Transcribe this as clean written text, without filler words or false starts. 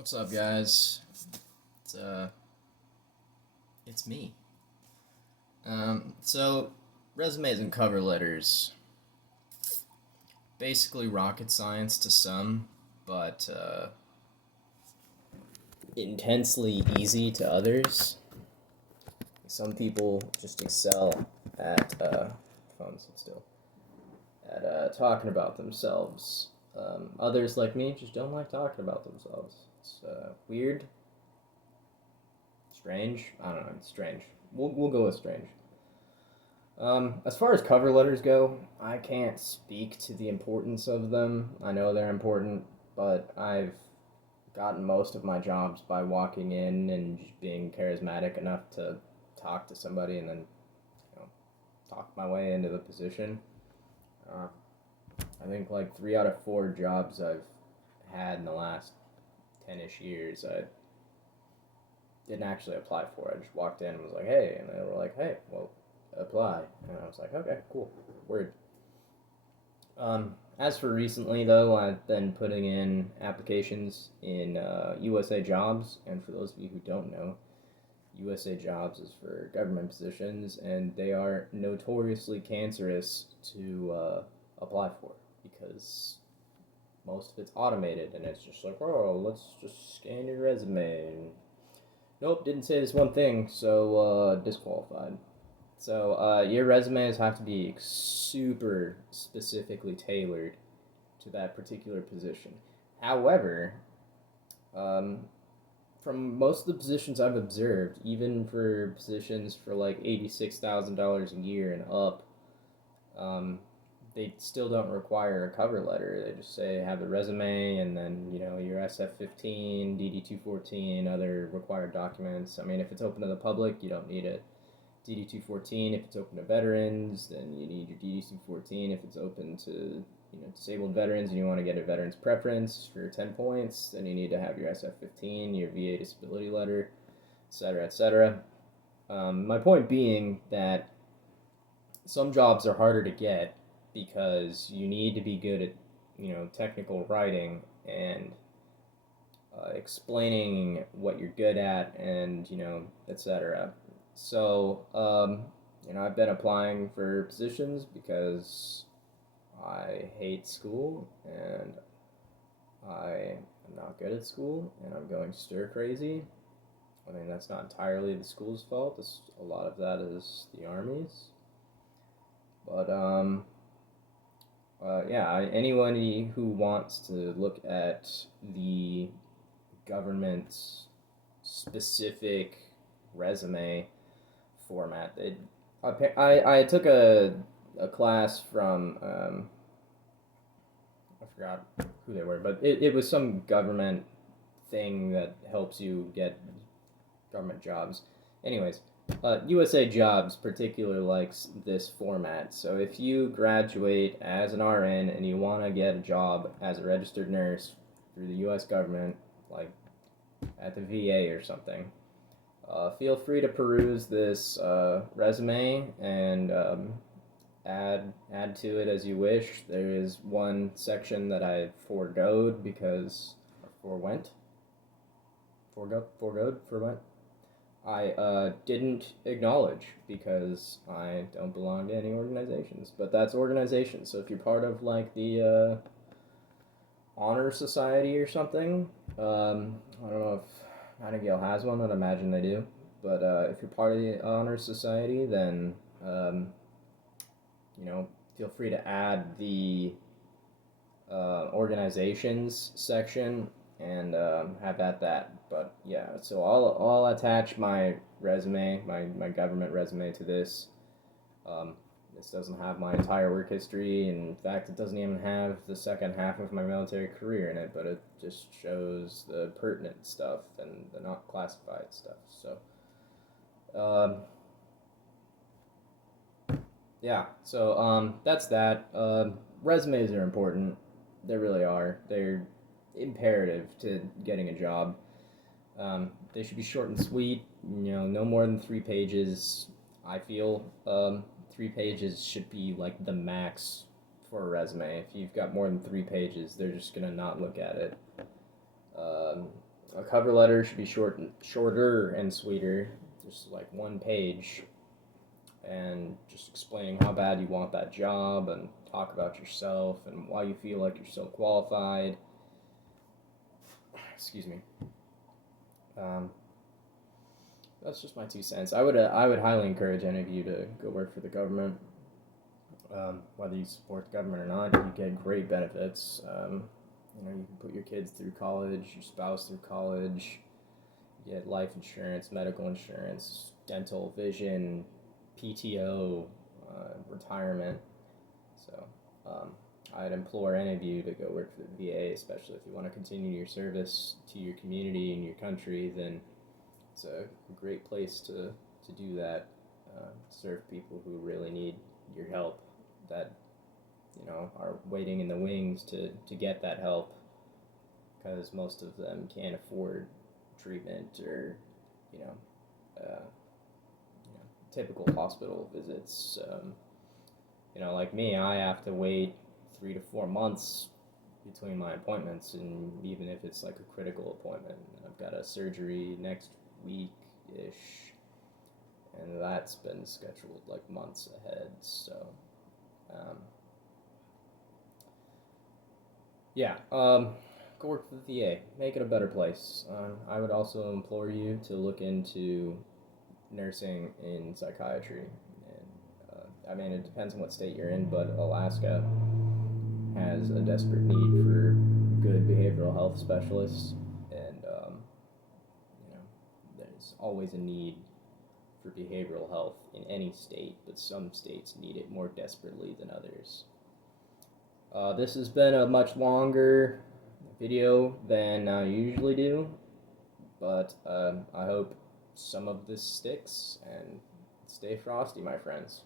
What's up, guys? It's uh, it's me. So resumes and cover letters, basically rocket science to some, but intensely easy to others. Some people just excel at phone sit still at talking about themselves. Others like me just don't like talking about themselves. It's weird, strange. I don't know. It's strange. We'll go with strange. As far as cover letters go, I can't speak to the importance of them. I know they're important, but I've gotten most of my jobs by walking in and just being charismatic enough to talk to somebody and then, talk my way into the position. Uh, I think like 3 out of 4 jobs I've had in the last 10-ish years, I didn't actually apply for. I just walked in and was like, hey, and they were like, hey, well, apply. And I was like, okay, cool, word. As for recently, though, I've been putting in applications in USA Jobs, and for those of you who don't know, USA Jobs is for government positions, and they are notoriously cancerous to apply for because most of it's automated, and it's just like, oh, let's just scan your resume. And, nope, didn't say this one thing, so disqualified. So your resumes have to be super specifically tailored to that particular position. However, um, from most of the positions I've observed, even for positions for like $86,000 a year and up, um, they still don't require a cover letter. They just say have a resume and then your SF-15, DD-214, other required documents. I mean, if it's open to the public, you don't need it. DD-214. If it's open to veterans, then you need your DD-214. If it's open to disabled veterans and you want to get a veteran's preference for 10 points, then you need to have your SF-15, your VA disability letter, etc., etc. My point being that some jobs are harder to get because you need to be good at technical writing and explaining what you're good at and etc. So I've been applying for positions because I hate school and I am not good at school and I'm going stir crazy. I mean, that's not entirely the school's fault. A lot of that is the Army's. But yeah, anyone who wants to look at the government's specific resume format, I took a class from I forgot who they were, but it was some government thing that helps you get government jobs. Anyways, USA Jobs particularly likes this format. So if you graduate as an RN and you want to get a job as a registered nurse through the U.S. government, like at the VA or something, feel free to peruse this resume and add to it as you wish. There is one section that I foregoed because forewent forewent I didn't acknowledge because I don't belong to any organizations. But that's organizations. So if you're part of like the honor society or something, I don't know if Nightingale has one. I'd imagine they do. But if you're part of the honor society, then feel free to add the organizations section and have at that. But yeah, so I'll attach my resume, my government resume to this. This doesn't have my entire work history. In fact, it doesn't even have the second half of my military career in it, but it just shows the pertinent stuff and the not classified stuff. So, yeah, so that's that. Resumes are important. They really are. They're imperative to getting a job. They should be short and sweet. No more than 3 pages. I feel 3 pages should be like the max for a resume. If you've got more than 3 pages, they're just gonna not look at it. Um, A cover letter should be shorter and sweeter, just like one page, and just explaining how bad you want that job and talk about yourself and why you feel like you're so qualified. Excuse me. Um, that's just my 2 cents. I would highly encourage any of you to go work for the government. Whether you support the government or not, you get great benefits. You can put your kids through college, your spouse through college. You get life insurance, medical insurance, dental, vision, PTO, retirement. So I'd implore any of you to go work for the VA, especially if you want to continue your service to your community and your country. Then it's a great place to do that. Serve people who really need your help, that are waiting in the wings to get that help, because most of them can't afford treatment or you know, uh, typical hospital visits. Like me, I have to wait 3 to 4 months between my appointments, and even if it's like a critical appointment, I've got a surgery next week ish, and that's been scheduled like months ahead. So, um, yeah, go work for the VA, make it a better place. I would also implore you to look into nursing in psychiatry. And it depends on what state you're in, but Alaska has a desperate need for good behavioral health specialists, and there's always a need for behavioral health in any state, but some states need it more desperately than others. This has been a much longer video than I usually do, but I hope some of this sticks, and stay frosty, my friends.